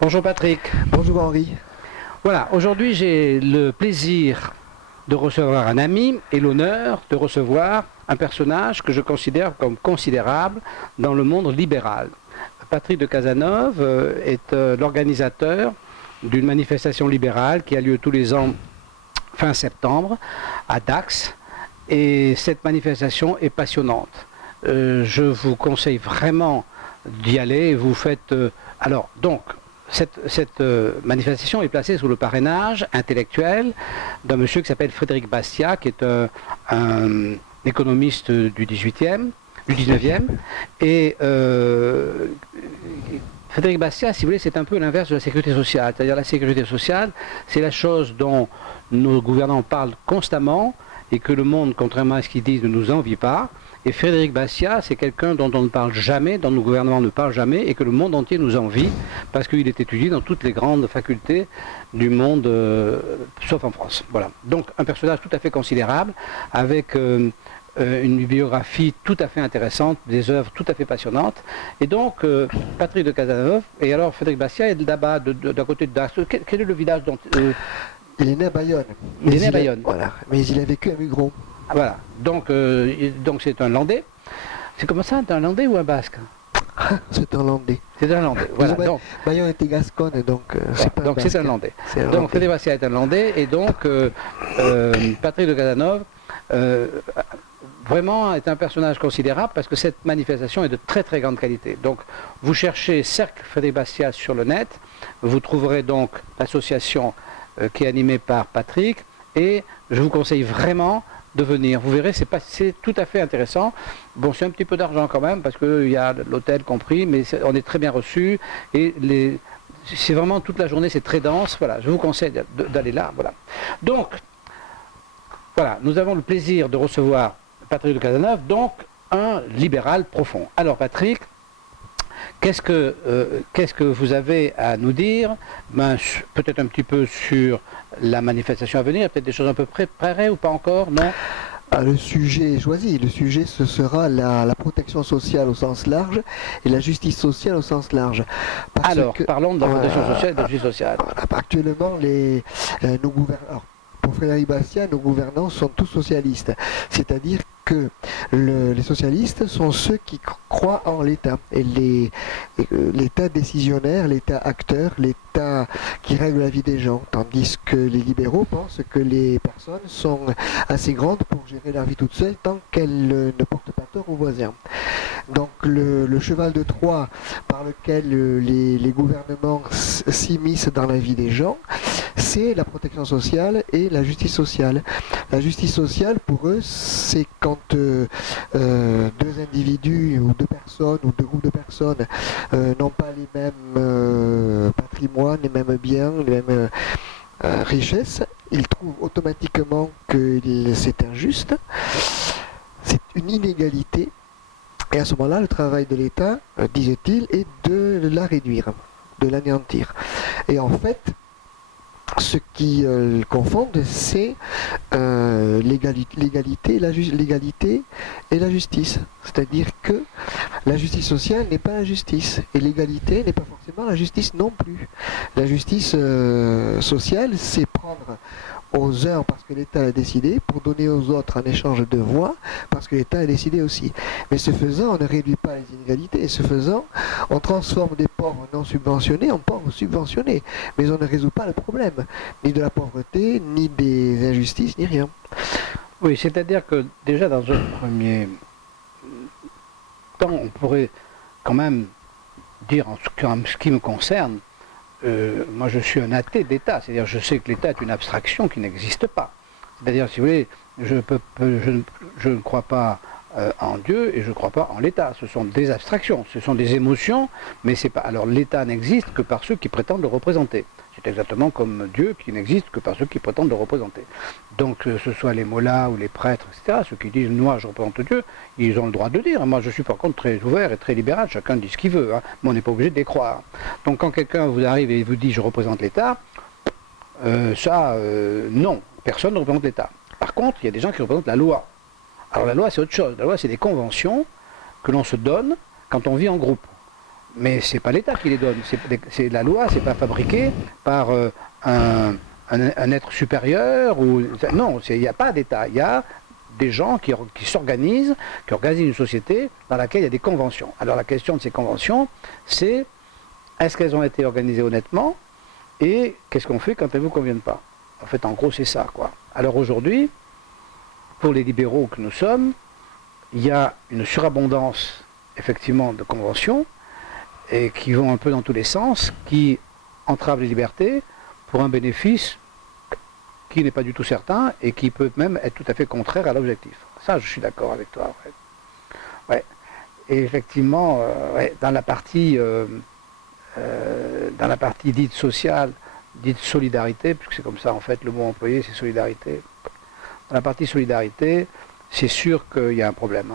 Bonjour Patrick. Bonjour Henri. Voilà, aujourd'hui j'ai le plaisir de recevoir un ami et l'honneur de recevoir un personnage que je considère comme considérable dans le monde libéral. Patrick de Cazeneuve est l'organisateur d'une manifestation libérale qui a lieu tous les ans fin septembre à Dax, et cette manifestation est passionnante. Je vous conseille vraiment d'y aller. Vous faites... alors, donc, cette manifestation est placée sous le parrainage intellectuel d'un monsieur qui s'appelle Frédéric Bastiat, qui est un économiste du 19e. Et Frédéric Bastiat, si vous voulez, c'est un peu l'inverse de la sécurité sociale. C'est-à-dire la sécurité sociale, c'est la chose dont nos gouvernants parlent constamment et que le monde, contrairement à ce qu'ils disent, ne nous envie pas. Et Frédéric Bastiat, c'est quelqu'un dont on ne parle jamais, dont nos gouvernements ne parlent jamais, et que le monde entier nous envie, parce qu'il est étudié dans toutes les grandes facultés du monde, sauf en France. Voilà. Donc un personnage tout à fait considérable, avec une biographie tout à fait intéressante, des œuvres tout à fait passionnantes. Et donc, Patrick de Cazeneuve, et alors Frédéric Bastiat est là-bas, d'à côté de Dax. Quel est le village dont... Il est né à Bayonne. Il est né à Bayonne. Voilà. Mais il a vécu à Mugron. Voilà, donc c'est un Landais. C'est comme ça, un Landais ou un Basque? C'est un Landais. C'est un Landais, voilà. Donc, Bayonne était gasconne, donc c'est pas donc c'est un Landais. Donc Frédéric Bastiat est un Landais, et donc Patrick de Cazeneuve vraiment est un personnage considérable, parce que cette manifestation est de très très grande qualité. Donc vous cherchez Cercle Frédéric Bastiat sur le net, vous trouverez donc l'association qui est animée par Patrick, et je vous conseille vraiment de venir. Vous verrez, c'est tout à fait intéressant. Bon, c'est un petit peu d'argent quand même, parce qu'il y a l'hôtel compris, mais on est très bien reçu, et c'est vraiment toute la journée, c'est très dense. Voilà, je vous conseille d'aller là. Voilà. Donc, voilà, nous avons le plaisir de recevoir Patrick de Cazeneuve, donc un libéral profond. Alors Patrick, qu'est-ce que vous avez à nous dire? Peut-être un petit peu sur la manifestation à venir, peut-être des choses un peu près ou pas encore, non? Le sujet est choisi. Le sujet, ce sera la protection sociale au sens large et la justice sociale au sens large. Alors, parlons de la protection sociale et de la justice sociale. Actuellement, nos gouvernants... Pour Frédéric Bastiat, nos gouvernants sont tous socialistes. C'est-à-dire que les socialistes sont ceux qui croient en l'État. Et l'État décisionnaire, l'État acteur, l'État qui règle la vie des gens. Tandis que les libéraux pensent que les personnes sont assez grandes pour gérer leur vie toutes seules tant qu'elles ne portent pas tort aux voisins. Donc le cheval de Troie par lequel les gouvernements s'immiscent dans la vie des gens, c'est la protection sociale et la justice sociale. La justice sociale, pour eux, c'est quand deux individus ou deux personnes ou deux groupes de personnes n'ont pas les mêmes patrimoines, les mêmes biens, les mêmes richesses, ils trouvent automatiquement que c'est injuste, c'est une inégalité. Et à ce moment-là, le travail de l'État, disait-il, est de la réduire, de l'anéantir. Et en fait, ce qui confondent, c'est l'égalité et la justice. C'est-à-dire que la justice sociale n'est pas la justice, et l'égalité n'est pas forcément la justice non plus. La justice sociale, c'est prendre aux uns parce que l'État a décidé, pour donner aux autres en échange de voix parce que l'État a décidé aussi. Mais ce faisant, on ne réduit pas les inégalités, et ce faisant, on transforme des pauvres non subventionnés en pauvres subventionnés. Mais on ne résout pas le problème, ni de la pauvreté, ni des injustices, ni rien. Oui, c'est-à-dire que déjà dans un premier temps, on pourrait quand même dire, en ce qui me concerne, moi je suis un athée d'État, c'est-à-dire je sais que l'État est une abstraction qui n'existe pas. C'est-à-dire, si vous voulez, je ne crois pas en Dieu et je ne crois pas en l'État. Ce sont des abstractions, ce sont des émotions, mais c'est pas. Alors l'État n'existe que par ceux qui prétendent le représenter. C'est exactement comme Dieu qui n'existe que par ceux qui prétendent le représenter. Donc que ce soit les mollahs ou les prêtres, etc., ceux qui disent « moi je représente Dieu », ils ont le droit de le dire. Moi je suis par contre très ouvert et très libéral, chacun dit ce qu'il veut, hein, mais on n'est pas obligé de les croire. Donc quand quelqu'un vous arrive et vous dit « je représente l'État », non, personne ne représente l'État. Par contre, il y a des gens qui représentent la loi. Alors la loi c'est autre chose, la loi c'est des conventions que l'on se donne quand on vit en groupe. Mais c'est pas l'État qui les donne. C'est la loi, c'est pas fabriqué par un être supérieur. Non, il n'y a pas d'État. Il y a des gens qui s'organisent, qui organisent une société dans laquelle il y a des conventions. Alors la question de ces conventions, c'est est-ce qu'elles ont été organisées honnêtement et qu'est-ce qu'on fait quand elles ne vous conviennent pas? En fait, en gros, c'est ça, quoi. Alors aujourd'hui, pour les libéraux que nous sommes, il y a une surabondance, effectivement, de conventions et qui vont un peu dans tous les sens, qui entravent les libertés pour un bénéfice qui n'est pas du tout certain et qui peut même être tout à fait contraire à l'objectif. Ça, je suis d'accord avec toi. Ouais. Ouais. Et effectivement, ouais, dans la partie dite sociale, dite solidarité, puisque c'est comme ça en fait le mot employé, c'est solidarité. Dans la partie solidarité, c'est sûr qu'il y a un problème.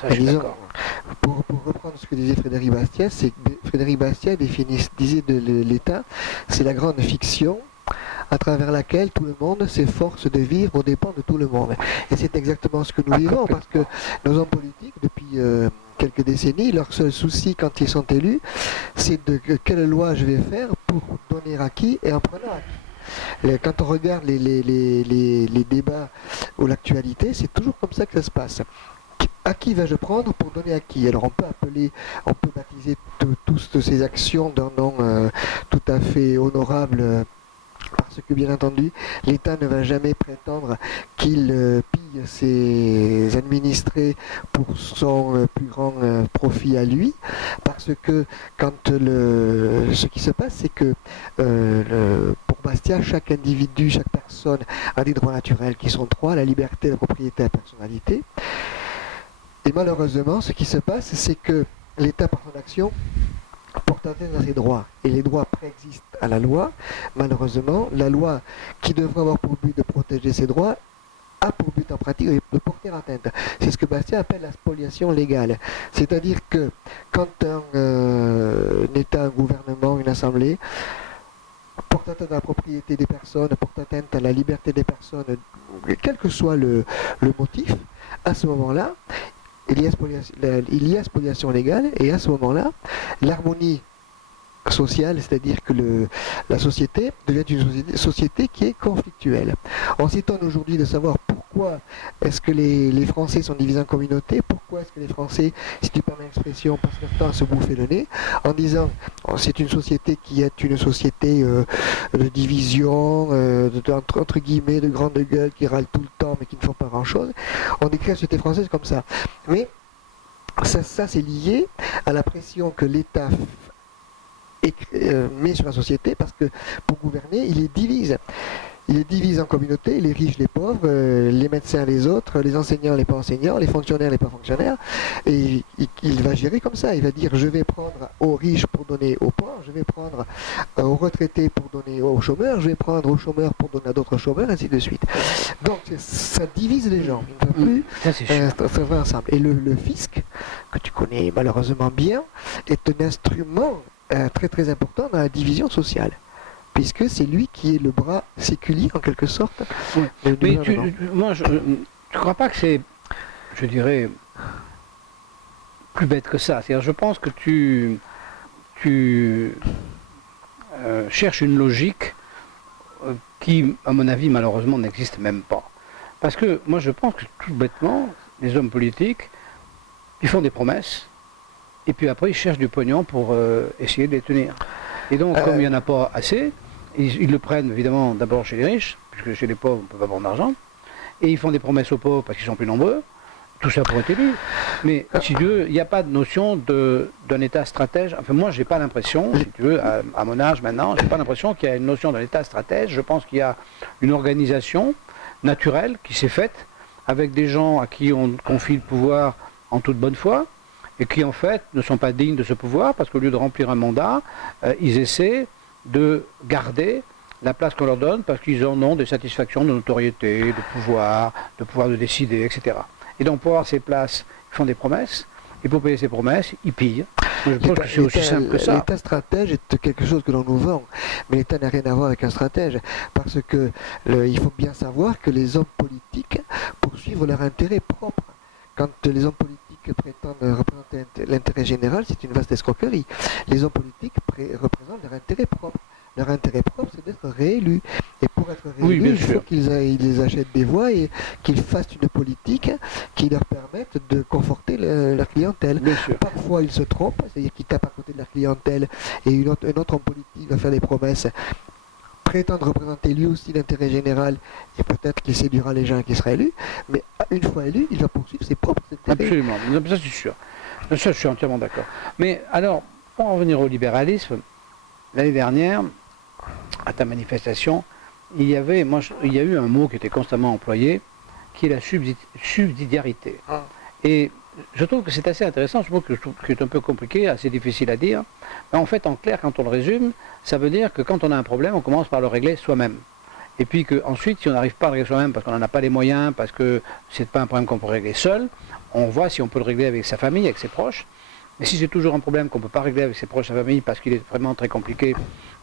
Ça, je suis d'accord. Pour reprendre ce que disait Frédéric Bastiat, c'est que Frédéric Bastiat disait de l'État, c'est la grande fiction à travers laquelle tout le monde s'efforce de vivre aux dépens de tout le monde. Et c'est exactement ce que nous vivons, parce que nos hommes politiques, depuis quelques décennies, leur seul souci quand ils sont élus, c'est de quelle loi je vais faire pour donner à qui et en prenant à qui. Quand on regarde les débats ou l'actualité, c'est toujours comme ça que ça se passe. À qui vais-je prendre pour donner à qui? Alors on peut baptiser toutes ces actions d'un nom tout à fait honorable, parce que bien entendu, l'État ne va jamais prétendre qu'il pille ses administrés pour son plus grand profit à lui, parce que ce qui se passe, c'est que pour Bastiat, chaque individu, chaque personne a des droits naturels qui sont trois: la liberté, la propriété, la personnalité. Et malheureusement, ce qui se passe, c'est que l'État, par son action, porte atteinte à ses droits. Et les droits préexistent à la loi. Malheureusement, la loi qui devrait avoir pour but de protéger ses droits a pour but en pratique de porter atteinte. C'est ce que Bastiat appelle la spoliation légale. C'est-à-dire que quand un État, un gouvernement, une assemblée porte atteinte à la propriété des personnes, porte atteinte à la liberté des personnes, quel que soit le motif, à ce moment-là, il y a spoliation légale, et à ce moment-là, l'harmonie sociale, c'est-à-dire que la société devient une société qui est conflictuelle. On s'étonne aujourd'hui de savoir pourquoi est-ce que les Français sont divisés en communautés, pourquoi est-ce que les Français, si tu permets l'expression, passent leur temps à se bouffer le nez, en disant c'est une société qui est une société de division, entre guillemets, de grande gueule, qui râle tout le temps mais qui ne font pas grand-chose. On décrit la société française comme ça. Mais ça c'est lié à la pression que l'État met sur la société, parce que pour gouverner, il les divise. Il les divise en communautés, les riches, les pauvres, les médecins, les autres, les enseignants, les pas enseignants, les fonctionnaires, les pas fonctionnaires. Et il va gérer comme ça. Il va dire je vais prendre aux riches pour donner aux pauvres, je vais prendre aux retraités pour donner aux chômeurs, je vais prendre aux chômeurs pour donner à d'autres chômeurs, ainsi de suite. Donc ça divise les gens. Il ne peut plus faire ensemble. Et le fisc, que tu connais malheureusement bien, est un instrument très très important dans la division sociale, puisque c'est lui qui est le bras séculier en quelque sorte. Ouais. Mais moi je ne crois pas que c'est, je dirais, plus bête que ça. C'est-à-dire, je pense que tu cherches une logique qui, à mon avis, malheureusement, n'existe même pas. Parce que moi je pense que tout bêtement, les hommes politiques, ils font des promesses, et puis après ils cherchent du pognon pour essayer de les tenir. Et donc comme il n'y en a pas assez, ils le prennent évidemment d'abord chez les riches, puisque chez les pauvres on ne peut pas avoir d'argent, et ils font des promesses aux pauvres parce qu'ils sont plus nombreux, tout ça pour être élus. Mais si tu veux, il n'y a pas de notion d'un État stratège. Enfin moi j'ai pas l'impression, si tu veux, à mon âge maintenant, j'ai pas l'impression qu'il y a une notion d'un État stratège. Je pense qu'il y a une organisation naturelle qui s'est faite avec des gens à qui on confie le pouvoir en toute bonne foi, et qui en fait ne sont pas dignes de ce pouvoir, parce qu'au lieu de remplir un mandat, ils essaient de garder la place qu'on leur donne, parce qu'ils en ont des satisfactions de notoriété, de pouvoir de décider, etc. Et donc pour avoir ces places, ils font des promesses, et pour payer ces promesses, ils pillent. Je pense que c'est aussi simple que ça. L'État stratège est quelque chose que l'on nous vend, mais l'État n'a rien à voir avec un stratège, parce que il faut bien savoir que les hommes politiques poursuivent leur intérêt propre. Quand les hommes politiques politiques prétendent représenter l'intérêt général, c'est une vaste escroquerie. Les hommes politiques représentent leur intérêt propre. Leur intérêt propre, c'est d'être réélus. Et pour être réélus, il faut qu'ils achètent des voix et qu'ils fassent une politique qui leur permette de conforter leur clientèle. Parfois, ils se trompent, c'est-à-dire qu'ils tapent à côté de leur clientèle et un autre homme politique va faire des promesses, prétendre représenter lui aussi l'intérêt général et peut-être qu'il séduira les gens qui seraient élus, mais une fois élu, il va poursuivre ses propres intérêts. Absolument, ça c'est sûr. Ça, je suis entièrement d'accord. Mais alors, pour en revenir au libéralisme, l'année dernière, à ta manifestation, il y a eu un mot qui était constamment employé, qui est la subsidiarité. Et je trouve que c'est assez intéressant, ce mot que je trouve qui est un peu compliqué, assez difficile à dire. Mais en fait, en clair, quand on le résume, ça veut dire que quand on a un problème, on commence par le régler soi-même. Et puis qu'ensuite, si on n'arrive pas à le régler soi-même parce qu'on n'en a pas les moyens, parce que ce n'est pas un problème qu'on peut régler seul, on voit si on peut le régler avec sa famille, avec ses proches. Mais si c'est toujours un problème qu'on ne peut pas régler avec ses proches, sa famille, parce qu'il est vraiment très compliqué,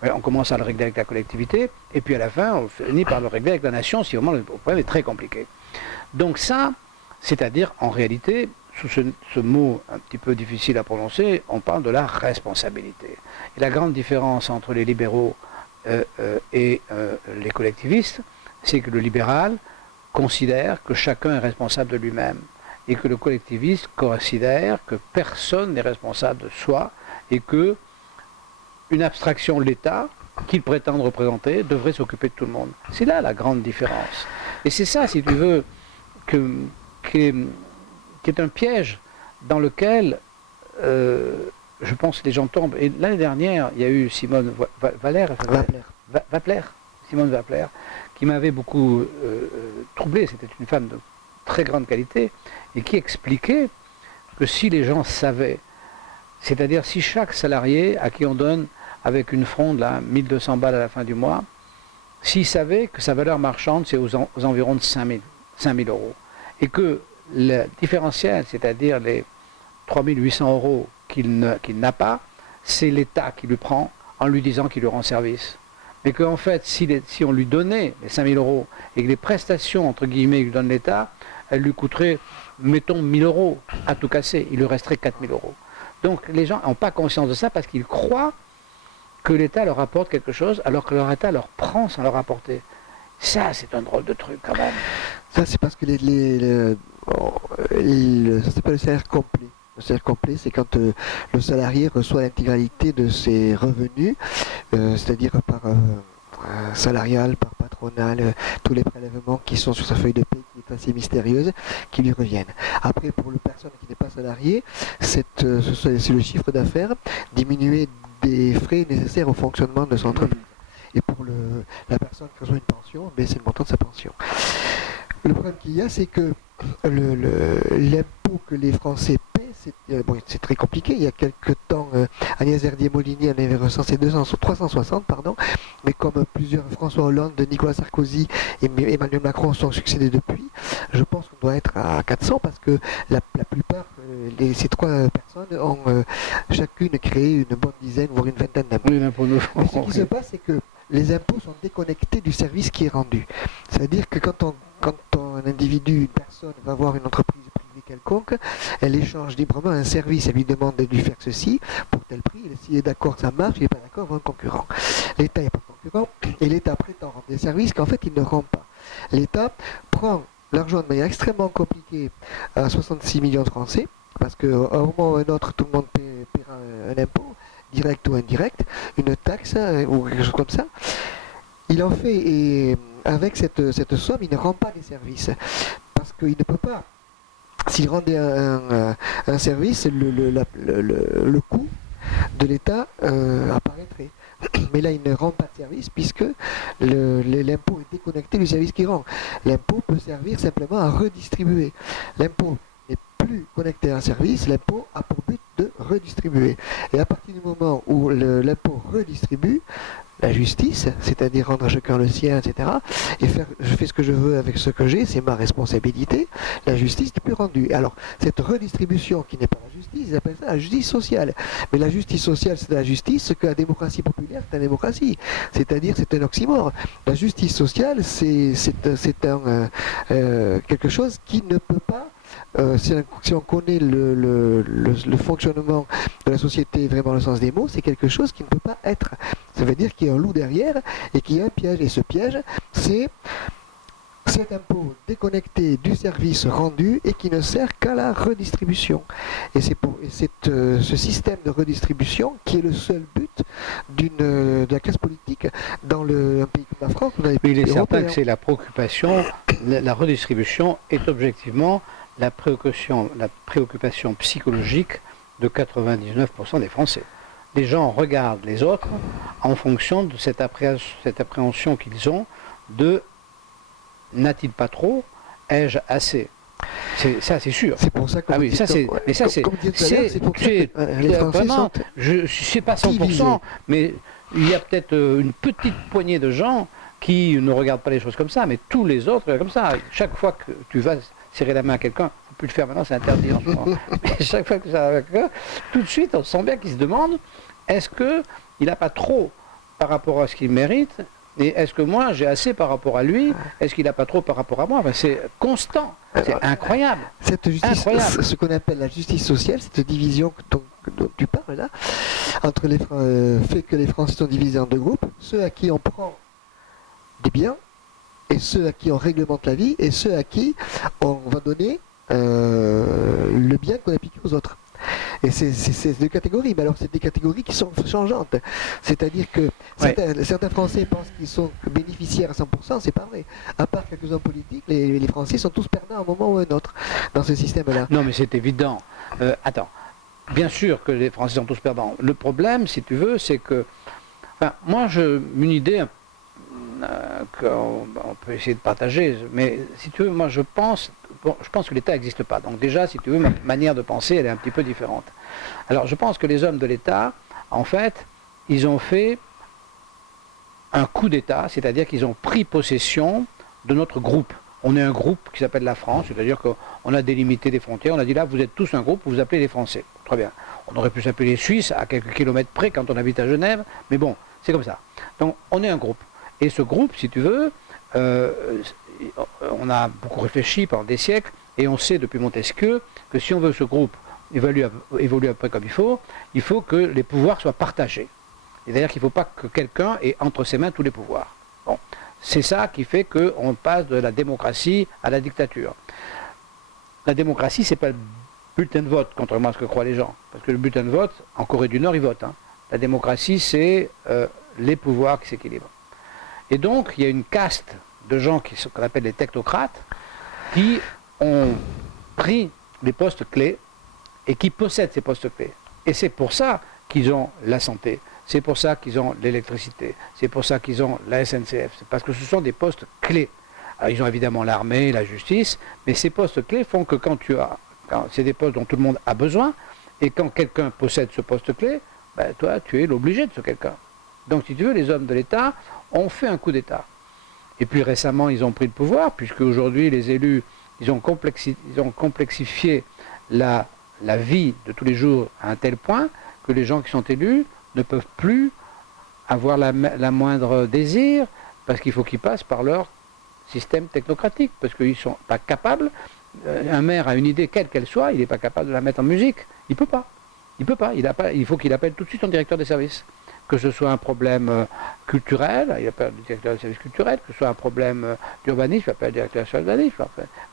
on commence à le régler avec la collectivité, et puis à la fin, on finit par le régler avec la nation, si vraiment le problème est très compliqué. Donc ça, c'est-à-dire, en réalité, sous ce mot un petit peu difficile à prononcer, on parle de la responsabilité. Et la grande différence entre les libéraux et les collectivistes, c'est que le libéral considère que chacun est responsable de lui-même, et que le collectiviste considère que personne n'est responsable de soi, et que une abstraction de l'État, qu'il prétend représenter, devrait s'occuper de tout le monde. C'est là la grande différence. Et c'est ça, si tu veux, qui est un piège dans lequel, je pense, que les gens tombent. Et l'année dernière, il y a eu Simone Simone Wapler, qui m'avait beaucoup troublé. C'était une femme de très grande qualité, et qui expliquait que si les gens savaient, c'est-à-dire si chaque salarié à qui on donne avec une fronde là, 1200 balles à la fin du mois, s'il savait que sa valeur marchande c'est aux environs de 5 000 euros, et que le différentiel, c'est-à-dire les 3 800 euros qu'il n'a pas, c'est l'État qui lui prend en lui disant qu'il lui rend service. Mais qu'en fait, si on lui donnait les 5 000 euros et que les prestations, entre guillemets, que lui donne l'État, elles lui coûteraient, mettons, 1 000 euros à tout casser, il lui resterait 4 000 euros. Donc les gens n'ont pas conscience de ça parce qu'ils croient que l'État leur apporte quelque chose alors que leur État leur prend sans leur apporter. Ça, c'est un drôle de truc quand même. Ça, c'est parce que ça s'appelle le salaire complet. Le salaire complet, c'est quand le salarié reçoit l'intégralité de ses revenus, c'est-à-dire par salarial, par patronal, tous les prélèvements qui sont sur sa feuille de paie, qui est assez mystérieuse, qui lui reviennent. Après, pour une personne qui n'est pas salariée, c'est le chiffre d'affaires diminué des frais nécessaires au fonctionnement de son entreprise. Et pour la personne qui reçoit une pension, c'est le montant de sa pension. Le problème qu'il y a, c'est que l'impôt que les Français paient, c'est très compliqué. Il y a quelques temps, Agnès Verdier-Molinier en avait recensé 360, mais comme plusieurs, François Hollande, Nicolas Sarkozy et Emmanuel Macron sont succédés depuis, je pense qu'on doit être à 400 parce que la plupart, ces trois personnes ont chacune créé une bonne dizaine, voire une vingtaine d'impôts. Mais ce qui se passe, c'est que les impôts sont déconnectés du service qui est rendu. C'est-à-dire que quand un individu, une personne va voir une entreprise privée quelconque, elle échange librement un service, elle lui demande de lui faire ceci pour tel prix, s'il est d'accord ça marche, il n'est pas d'accord, il va un concurrent. L'État n'est pas concurrent, et l'État prétend rendre des services qu'en fait il ne rend pas. L'État prend l'argent de manière extrêmement compliquée à 66 millions de Français, parce qu'à un moment ou à un autre, tout le monde paiera un impôt, direct ou indirect, une taxe ou quelque chose comme ça. Il en fait, et avec cette somme, il ne rend pas les services. Parce qu'il ne peut pas. S'il rendait un service, le coût de l'État apparaîtrait. Mais là, il ne rend pas de service puisque l'impôt est déconnecté du service qu'il rend. L'impôt peut servir simplement à redistribuer. L'impôt n'est plus connecté à un service, l'impôt a pour but de redistribuer. Et à partir du moment où l'impôt redistribue, la justice, c'est-à-dire rendre à chacun le sien, etc., et je fais ce que je veux avec ce que j'ai, c'est ma responsabilité, la justice n'est plus rendue. Alors, cette redistribution qui n'est pas la justice, ils appellent ça la justice sociale. Mais la justice sociale, c'est la justice, ce que la démocratie populaire, c'est la démocratie. C'est-à-dire, c'est un oxymore. La justice sociale, c'est quelque chose qui ne peut pas si on connaît le fonctionnement de la société vraiment dans le sens des mots, c'est quelque chose qui ne peut pas être. Ça veut dire qu'il y a un loup derrière et qu'il y a un piège. Et ce piège, c'est cet impôt déconnecté du service rendu et qui ne sert qu'à la redistribution. Et c'est ce système de redistribution qui est le seul but de la classe politique dans un pays comme la France. Mais il est certain que c'est la préoccupation, la redistribution est objectivement la préoccupation psychologique de 99% des Français. Les gens regardent les autres en fonction de cette appréhension qu'ils ont de n'a-t-il pas trop, ai-je assez? Ça, c'est sûr. C'est pour ça que oui, ça c'est. Mais ça c'est. Vraiment, c'est pas 100%, mais il y a peut-être une petite poignée de gens qui ne regardent pas les choses comme ça, mais tous les autres regardent comme ça. Chaque fois que tu vas serrer la main à quelqu'un, il ne faut plus le faire maintenant, c'est interdit en ce moment. Mais chaque fois que tu serres la main à quelqu'un, tout de suite, on sent bien qu'il se demande est-ce qu'il n'a pas trop par rapport à ce qu'il mérite? Et est-ce que moi j'ai assez par rapport à lui? Est-ce qu'il n'a pas trop par rapport à moi? Enfin, c'est constant, c'est incroyable. Cette justice, ce qu'on appelle la justice sociale, cette division dont tu parles là, entre fait que les Français sont divisés en deux groupes, ceux à qui on prend des biens, et ceux à qui on réglemente la vie, et ceux à qui on va donner le bien qu'on a piqué aux autres. Et c'est deux catégories, mais alors c'est des catégories qui sont changeantes. C'est-à-dire que certains Français pensent qu'ils sont bénéficiaires à 100%, c'est pas vrai. À part quelques hommes politiques, les Français sont tous perdants à un moment ou à un autre dans ce système-là. Non, mais c'est évident. Attends, bien sûr que les Français sont tous perdants. Le problème, si tu veux, c'est que... Enfin, moi, une idée qu'on peut essayer de partager, mais si tu veux, moi je pense que l'État n'existe pas. Donc déjà, si tu veux, ma manière de penser, elle est un petit peu différente. Alors je pense que les hommes de l'État, en fait, ils ont fait un coup d'État, c'est-à-dire qu'ils ont pris possession de notre groupe. On est un groupe qui s'appelle la France, c'est-à-dire qu'on a délimité des frontières, on a dit là, vous êtes tous un groupe, vous vous appelez les Français. Très bien. On aurait pu s'appeler les Suisses à quelques kilomètres près quand on habite à Genève, mais bon, c'est comme ça. Donc on est un groupe. Et ce groupe, si tu veux, on a beaucoup réfléchi pendant des siècles, et on sait depuis Montesquieu que si on veut que ce groupe évolue à peu près comme il faut que les pouvoirs soient partagés. C'est-à-dire qu'il ne faut pas que quelqu'un ait entre ses mains tous les pouvoirs. Bon. C'est ça qui fait qu'on passe de la démocratie à la dictature. La démocratie, ce n'est pas le bulletin de vote, contrairement à ce que croient les gens. Parce que le bulletin de vote, en Corée du Nord, ils votent. Hein. La démocratie, c'est les pouvoirs qui s'équilibrent. Et donc, il y a une caste de gens qu'on appelle les technocrates, qui ont pris les postes clés et qui possèdent ces postes clés. Et c'est pour ça qu'ils ont la santé, c'est pour ça qu'ils ont l'électricité, c'est pour ça qu'ils ont la SNCF, c'est parce que ce sont des postes clés. Alors, ils ont évidemment l'armée, la justice, mais ces postes clés font que c'est des postes dont tout le monde a besoin, et quand quelqu'un possède ce poste clé, ben, toi, tu es l'obligé de ce quelqu'un. Donc, si tu veux, les hommes de l'État ont fait un coup d'État. Et puis récemment, ils ont pris le pouvoir, puisque aujourd'hui, les élus, ils ont complexifié la vie de tous les jours à un tel point que les gens qui sont élus ne peuvent plus avoir la moindre désir, parce qu'il faut qu'ils passent par leur système technocratique, parce qu'ils ne sont pas capables. Un maire a une idée, quelle qu'elle soit, il n'est pas capable de la mettre en musique. Il ne peut pas. Il faut qu'il appelle tout de suite son directeur des services. Que ce soit un problème culturel, il appelle le directeur des services culturels, que ce soit un problème d'urbanisme, il appelle le directeur des services urbanisme,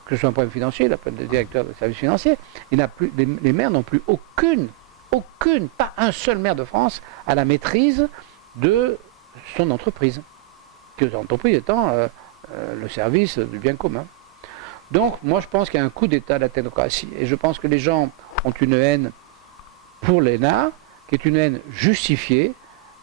que ce soit un problème financier, il appelle le directeur des services financiers. Les maires n'ont plus aucune, pas un seul maire de France à la maîtrise de son entreprise. Que l'entreprise étant le service du bien commun. Donc, moi, je pense qu'il y a un coup d'État à la technocratie. Et je pense que les gens ont une haine pour l'ENA, qui est une haine justifiée,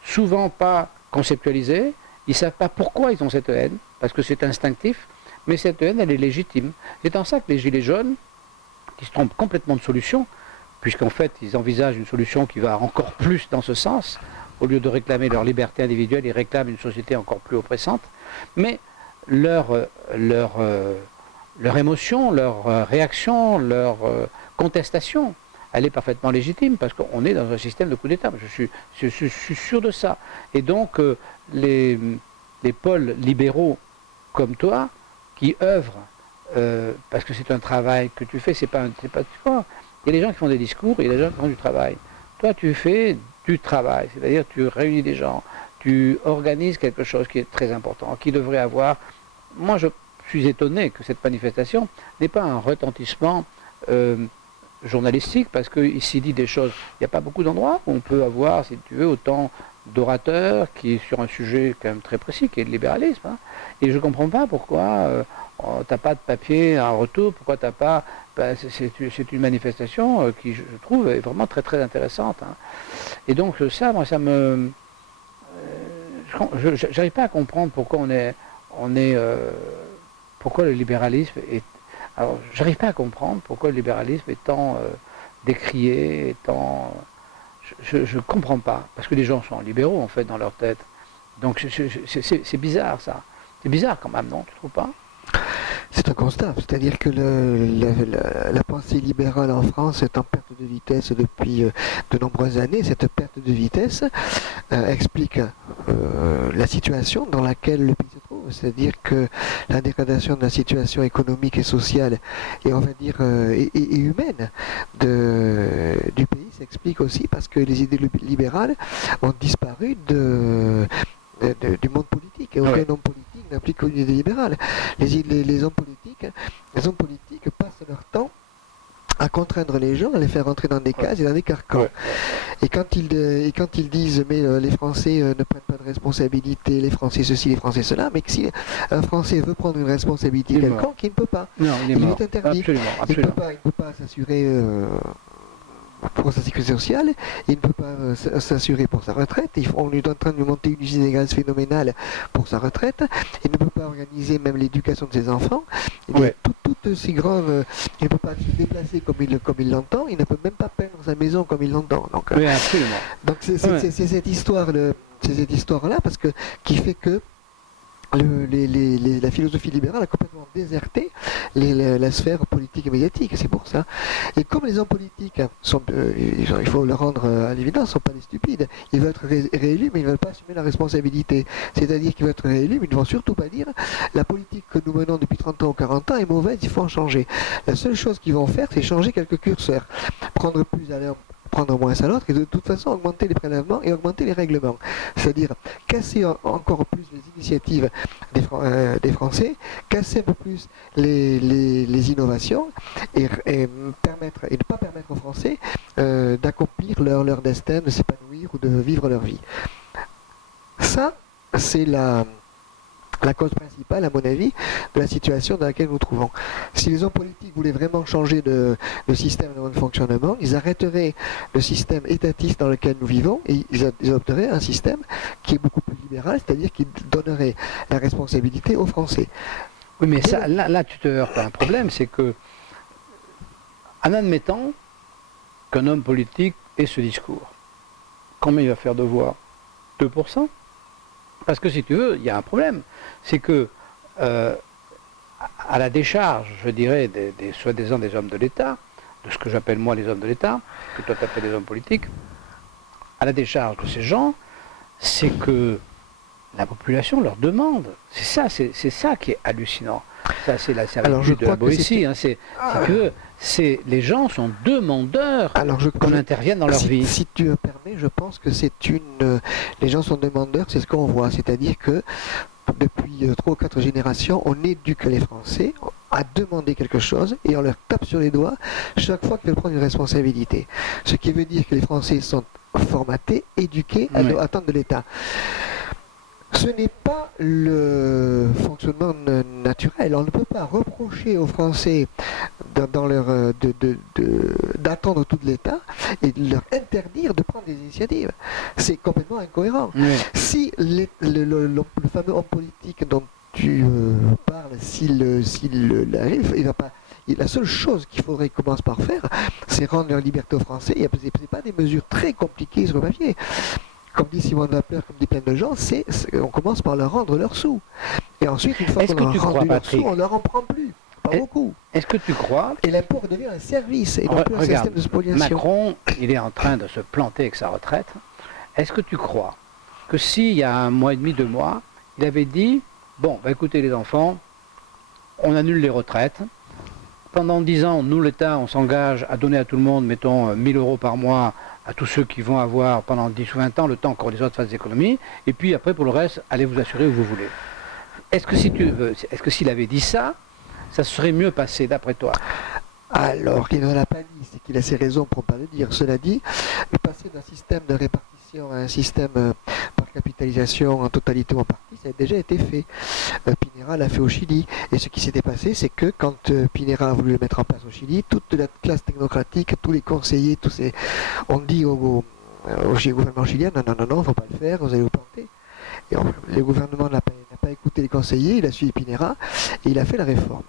souvent pas conceptualisée. Ils ne savent pas pourquoi ils ont cette haine, parce que c'est instinctif, mais cette haine, elle est légitime. C'est en ça que les Gilets jaunes, qui se trompent complètement de solution, puisqu'en fait, ils envisagent une solution qui va encore plus dans ce sens, au lieu de réclamer leur liberté individuelle, ils réclament une société encore plus oppressante, mais leur émotion, leur réaction, leur contestation, elle est parfaitement légitime, parce qu'on est dans un système de coup d'État. Je suis sûr de ça. Et donc, les pôles libéraux comme toi, qui œuvrent parce que c'est un travail que tu fais, c'est pas, tu vois, il y a des gens qui font des discours, et il y a des gens qui font du travail. Toi, tu fais du travail, c'est-à-dire tu réunis des gens, tu organises quelque chose qui est très important, qui devrait avoir... Moi, je suis étonné que cette manifestation n'ait pas un retentissement journalistique, parce qu'il s'y dit des choses. Il n'y a pas beaucoup d'endroits où on peut avoir, si tu veux, autant d'orateurs qui est sur un sujet quand même très précis, qui est le libéralisme. Hein. Et je ne comprends pas pourquoi tu n'as pas de papier en retour, pourquoi tu n'as pas... Ben, c'est une manifestation qui, je trouve, est vraiment très très intéressante. Hein. Et donc ça, moi, ça me... j'arrive pas à comprendre pourquoi pourquoi le libéralisme est... Alors, j'arrive pas à comprendre pourquoi le libéralisme est tant décrié, je comprends pas, parce que les gens sont libéraux, en fait, dans leur tête. Donc, c'est bizarre, ça. C'est bizarre, quand même, non? Tu trouves pas? C'est un constat, c'est-à-dire que la pensée libérale en France est en perte de vitesse depuis de nombreuses années. Cette perte de vitesse explique la situation dans laquelle le pays se trouve, c'est-à-dire que la dégradation de la situation économique et sociale et on va dire et humaine du pays s'explique aussi parce que les idées libérales ont disparu du monde politique et aucun homme politique n'applique qu'une idée libérale. Les hommes politiques passent leur temps à contraindre les gens, à les faire rentrer dans des cases et dans des carcans. Ouais. Et quand ils disent mais les Français ne prennent pas de responsabilité, les Français ceci, les Français cela, mais que si un Français veut prendre une responsabilité quelconque, il ne peut pas. Non, il est interdit. Absolument. Il ne peut pas s'assurer pour sa sécurité sociale, il ne peut pas s'assurer pour sa retraite, on est en train de lui monter une usine de gaz phénoménale pour sa retraite, il ne peut pas organiser même l'éducation de ses enfants, il y a toutes ces grandes... il ne peut pas se déplacer comme il l'entend, il ne peut même pas peindre sa maison comme il l'entend. Donc, oui, absolument. Donc c'est cette histoire-là qui fait que la philosophie libérale a complètement déserté la sphère politique et médiatique, c'est pour ça. Et comme les hommes politiques sont, il faut le rendre à l'évidence, ne sont pas des stupides, ils veulent être réélus, mais ils ne veulent pas assumer la responsabilité. C'est-à-dire qu'ils veulent être réélus, mais ils ne vont surtout pas dire la politique que nous menons depuis 30 ans ou 40 ans est mauvaise, il faut en changer. La seule chose qu'ils vont faire, c'est changer quelques curseurs, prendre plus à l'heure, prendre moins à l'autre et de toute façon augmenter les prélèvements et augmenter les règlements. C'est-à-dire casser encore plus les initiatives des Français, casser un peu plus les innovations et ne pas permettre aux Français d'accomplir leur destin, de s'épanouir ou de vivre leur vie. Ça, c'est la cause principale, à mon avis, de la situation dans laquelle nous nous trouvons. Si les hommes politiques voulaient vraiment changer de système de fonctionnement, ils arrêteraient le système étatiste dans lequel nous vivons et ils adopteraient un système qui est beaucoup plus libéral, c'est-à-dire qui donnerait la responsabilité aux Français. Oui, mais ça, là, tu te heurtes à un problème, c'est que, en admettant qu'un homme politique ait ce discours, combien il va faire de voix? 2%? Parce que si tu veux, il y a un problème. C'est que, à la décharge, je dirais, des soi-disant des hommes de l'État, de ce que j'appelle moi les hommes de l'État, que toi tu appelles les hommes politiques, à la décharge de ces gens, c'est que la population leur demande. C'est ça qui est hallucinant. Ça, c'est la servitude de la Boétie. Hein, les gens sont demandeurs qu'on intervienne dans leur vie. Si tu me permets, je pense que les gens sont demandeurs, c'est ce qu'on voit. C'est-à-dire que depuis 3 ou 4 générations, on éduque les Français à demander quelque chose et on leur tape sur les doigts chaque fois qu'ils veulent prendre une responsabilité. Ce qui veut dire que les Français sont formatés, éduqués à attendre de l'État. Ce n'est pas le fonctionnement naturel. On ne peut pas reprocher aux Français d'attendre tout de l'État et de leur interdire de prendre des initiatives. C'est complètement incohérent. Oui. Si le fameux homme politique dont tu parles, s'il arrive, il va pas. La seule chose qu'il faudrait qu'ils commencent par faire, c'est rendre leur liberté aux Français. Ce n'est pas des mesures très compliquées sur le papier. Comme dit Simone Lapeur, comme dit plein de gens, on commence par leur rendre leurs sous. Et ensuite, une fois qu'on leur a rendu leurs sous, on ne leur en prend plus. Pas beaucoup. Est-ce que tu crois... Et l'impôt devient un service et non plus un système de spoliation. Macron, il est en train de se planter avec sa retraite. Est-ce que tu crois que s'il y a 1 mois et demi, 2 mois, il avait dit, bon, écoutez les enfants, on annule les retraites. Pendant 10 ans, nous, l'État, on s'engage à donner à tout le monde, mettons, 1000 euros par mois à tous ceux qui vont avoir pendant 10 ou 20 ans, le temps que les autres fassent des économies. Et puis après, pour le reste, allez vous assurer où vous voulez. Est-ce que s'il avait dit ça, ça serait mieux passé, d'après toi? Alors, il ne l'a pas dit, c'est qu'il a ses raisons pour ne pas le dire. Cela dit, le passer d'un système de répartition à un système par capitalisation en totalité ou en partie, ça a déjà été fait. Pinera l'a fait au Chili. Et ce qui s'était passé, c'est que quand Pinera a voulu le mettre en place au Chili, toute la classe technocratique, tous les conseillers, ont dit au gouvernement chilien, non, il ne faut pas le faire, vous allez vous planter. Et le gouvernement n'a pas écouté les conseillers, il a suivi Pinera et il a fait la réforme.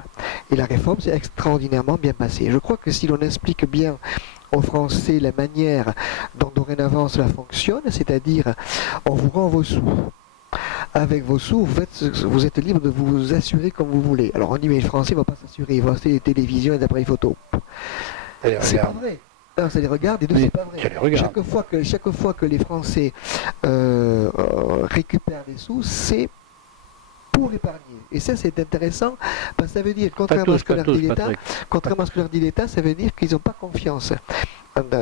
Et la réforme s'est extraordinairement bien passée. Je crois que si l'on explique bien aux Français la manière dont dorénavant cela fonctionne, c'est-à-dire on vous rend vos sous. Avec vos sous, vous êtes libre de vous assurer comme vous voulez. Alors on dit mais les Français ne vont pas s'assurer, ils vont acheter des télévisions et des appareils photo. C'est pas vrai. Non, ça les regarde et deux, c'est pas vrai. Chaque fois que les Français récupèrent des sous, c'est pour épargner. Et ça, c'est intéressant, parce que ça veut dire, contrairement à ce que leur dit l'État, ça veut dire qu'ils n'ont pas confiance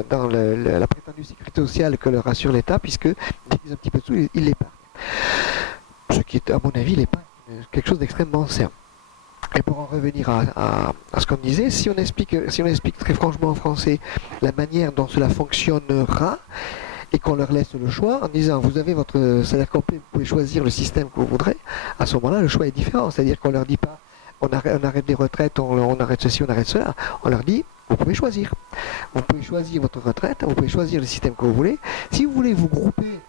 dans la prétendue sécurité sociale que leur assure l'État, puisque dès qu'ils ont un petit peu de sous, ils l'épargnent. Ce qui est, à mon avis, l'épargne, quelque chose d'extrêmement sain. Et pour en revenir à ce qu'on disait, si on explique très franchement en français la manière dont cela fonctionnera, et qu'on leur laisse le choix en disant vous avez votre salaire complet, vous pouvez choisir le système que vous voudrez, à ce moment-là le choix est différent. C'est-à-dire qu'on leur dit pas on arrête les retraites, on arrête ceci, on arrête cela. On leur dit vous pouvez choisir. Vous pouvez choisir votre retraite, vous pouvez choisir le système que vous voulez. Si vous voulez vous grouper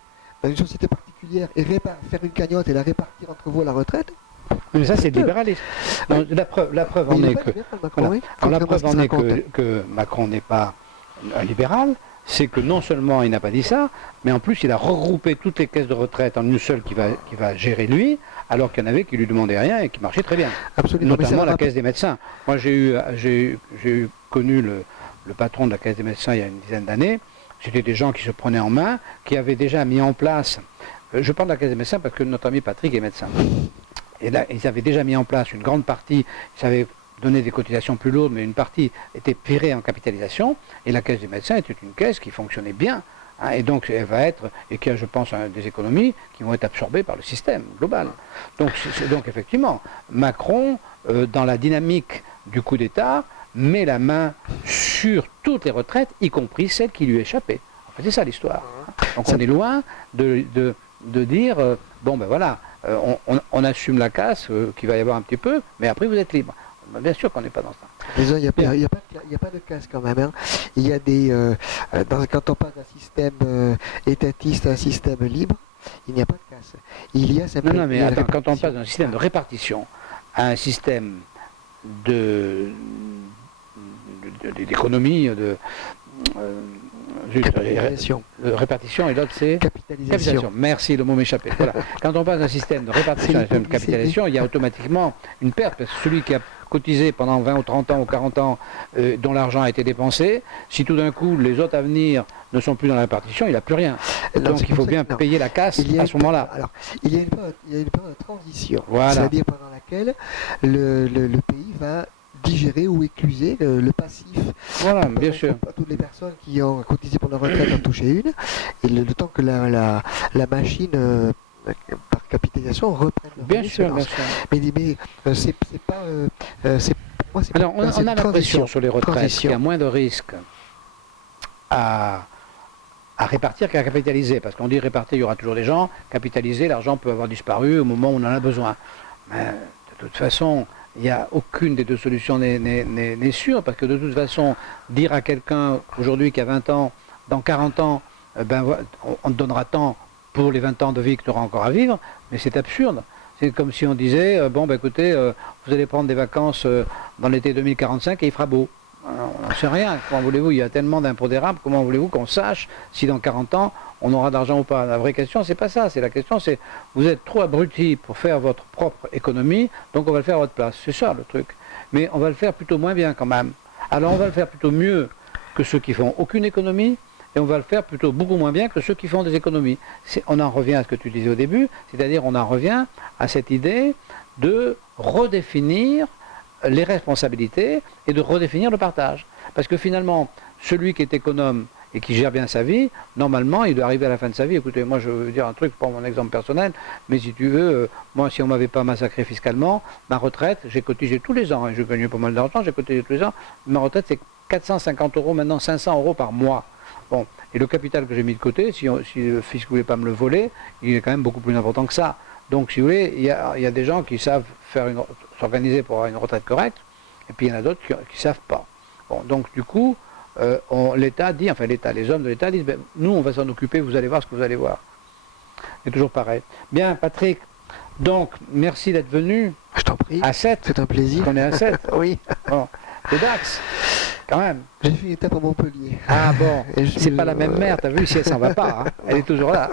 dans une société particulière et faire une cagnotte et la répartir entre vous à la retraite. Mais ça c'est le libéralisme. La preuve en est que Macron n'est pas un libéral. C'est que non seulement il n'a pas dit ça, mais en plus il a regroupé toutes les caisses de retraite en une seule qui va gérer lui, alors qu'il y en avait qui lui demandaient rien et qui marchaient très bien. Absolument. Notamment la caisse des médecins. Moi j'ai connu le patron de la caisse des médecins il y a une dizaine d'années. C'était des gens qui se prenaient en main, qui avaient déjà mis en place, je parle de la caisse des médecins parce que notre ami Patrick est médecin. Et là, ils avaient déjà mis en place une grande partie, ils avaient donné des cotisations plus lourdes, mais une partie était virée en capitalisation, et la caisse des médecins était une caisse qui fonctionnait bien, hein, et donc elle va être, et qui a, je pense, des économies qui vont être absorbées par le système global. Donc effectivement, Macron, dans la dynamique du coup d'État, met la main sur toutes les retraites, y compris celles qui lui échappaient. En fait, c'est ça l'histoire. Donc on est loin de dire, bon ben voilà, on assume la casse, qu'il va y avoir un petit peu, mais après vous êtes libre. Bien sûr qu'on n'est pas dans ça. Disons, il n'y a pas de casse quand même. Hein. Il y a quand on passe d'un système étatiste à un système libre, il n'y a pas de casse. Il y a simplement. Non, mais attends, quand on passe d'un système de répartition à un système d'économie, de répartition, et l'autre c'est capitalisation. Merci, le mot m'échappait. Voilà. Quand on passe d'un système de répartition à un système de capitalisation, il y a automatiquement une perte, parce que celui qui a cotisé pendant 20 ou 30 ans ou 40 ans, dont l'argent a été dépensé, si tout d'un coup les autres à venir ne sont plus dans la répartition, il n'a plus rien. Donc il faut bien payer la casse à ce moment-là. Alors, il y a une période de transition, voilà. C'est-à-dire pendant laquelle le pays va digérer ou écluser le passif. Voilà, bien sûr. Toutes les personnes qui ont cotisé pour leur retraite en toucher une, et le temps que la machine par capitalisation reprenne. Bien sûr. Mais c'est pas. Alors, on a l'impression sur les retraites qu'il y a moins de risques à répartir qu'à capitaliser. Parce qu'on dit répartir, il y aura toujours des gens. Capitaliser, l'argent peut avoir disparu au moment où on en a besoin. Mais de toute façon, il n'y a aucune des deux solutions n'est sûre. Parce que de toute façon, dire à quelqu'un aujourd'hui qui a 20 ans, dans 40 ans, on te donnera tant pour les 20 ans de vie que tu auras encore à vivre, mais c'est absurde. C'est comme si on disait, écoutez, vous allez prendre des vacances dans l'été 2045 et il fera beau. On n'en sait rien. Comment voulez-vous, il y a tellement d'impondérables, comment voulez-vous qu'on sache si dans 40 ans, on aura d'argent ou pas? La vraie question, c'est pas ça. La question, c'est, vous êtes trop abrutis pour faire votre propre économie, donc on va le faire à votre place. C'est ça le truc. Mais on va le faire plutôt moins bien quand même. Alors on va le faire plutôt mieux que ceux qui font aucune économie, et on va le faire plutôt beaucoup moins bien que ceux qui font des économies. On en revient à ce que tu disais au début, c'est-à-dire on en revient à cette idée de redéfinir les responsabilités et de redéfinir le partage. Parce que finalement, celui qui est économe et qui gère bien sa vie, normalement, il doit arriver à la fin de sa vie. Écoutez, moi je veux dire un truc, pour mon exemple personnel, mais si tu veux, moi si on ne m'avait pas massacré fiscalement, ma retraite, j'ai cotisé tous les ans, et je gagnais pas mal d'argent, j'ai cotisé tous les ans, ma retraite c'est 450 €, maintenant 500 € par mois. Bon, et le capital que j'ai mis de côté, si le fisc ne voulait pas me le voler, il est quand même beaucoup plus important que ça. Donc si vous voulez, il y a des gens qui savent s'organiser pour avoir une retraite correcte, et puis il y en a d'autres qui ne savent pas. Bon, donc du coup, l'État dit, enfin l'État, les hommes de l'État disent, ben, nous on va s'en occuper, vous allez voir ce que vous allez voir. C'est toujours pareil. Bien, Patrick, donc merci d'être venu. Je t'en prie. À 7. C'est un plaisir. On est à 7. Oui. Bon, c'est Dax, quand même. J'ai fait une étape à Montpellier. Ah bon, c'est pas la même mère, t'as vu, si elle s'en va pas, hein, elle est toujours là.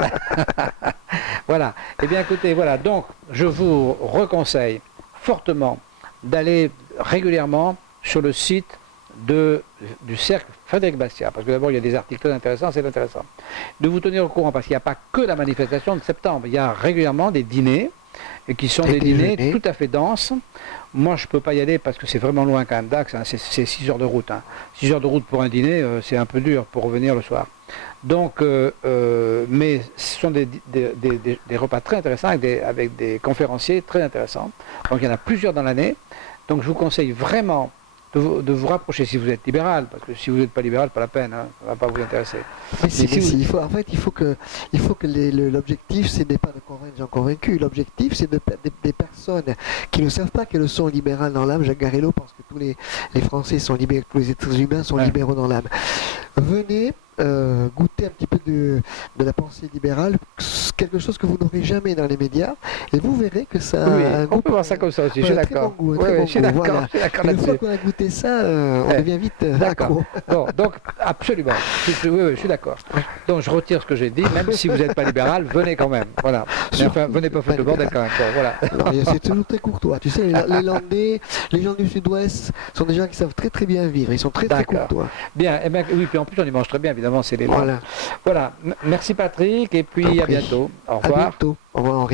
Voilà. Eh bien écoutez, voilà, donc je vous reconseille fortement d'aller régulièrement sur le site du cercle Frédéric Bastiat, parce que d'abord il y a des articles très intéressants, c'est intéressant. De vous tenir au courant, parce qu'il n'y a pas que la manifestation de septembre, il y a régulièrement des dîners, et qui sont des dîners tout à fait denses. Moi je ne peux pas y aller parce que c'est vraiment loin quand même, Dax, hein, c'est 6 heures de route. Hein. 6 heures de route pour un dîner, c'est un peu dur pour revenir le soir. Donc, mais ce sont des repas très intéressants avec des conférenciers très intéressants. Donc il y en a plusieurs dans l'année. Donc je vous conseille vraiment de vous rapprocher si vous êtes libéral, parce que si vous n'êtes pas libéral, pas la peine, hein, ça ne va pas vous intéresser. Mais il faut que l'objectif, ce n'est pas de convaincre les gens convaincus. L'objectif, c'est des personnes qui ne savent pas qu'elles sont libérales dans l'âme. Jacques Garello pense que tous les Français sont libéraux, tous les êtres humains sont libéraux dans l'âme. Venez goûter un petit peu de la pensée libérale, quelque chose que vous n'aurez jamais dans les médias, et vous verrez que ça a un goût, on peut voir ça comme ça aussi, je suis d'accord. Je suis d'accord. Une fois qu'on a goûté ça, on devient vite accro. Bon, donc, absolument, je suis d'accord. Donc, je retire ce que j'ai dit, même si vous n'êtes pas libéral, venez quand même. Voilà. Enfin, venez pas foutre le bordel quand même. Voilà. C'est toujours très courtois. Tu sais, les Landais, les gens du Sud-Ouest sont des gens qui savent très très bien vivre. Ils sont très très courtois. Bien, et bien, oui, puis en plus on y mange très bien, évidemment, c'est les Landes. Voilà. Merci Patrick, et puis à bientôt. Au revoir. À bientôt. Au revoir Henri.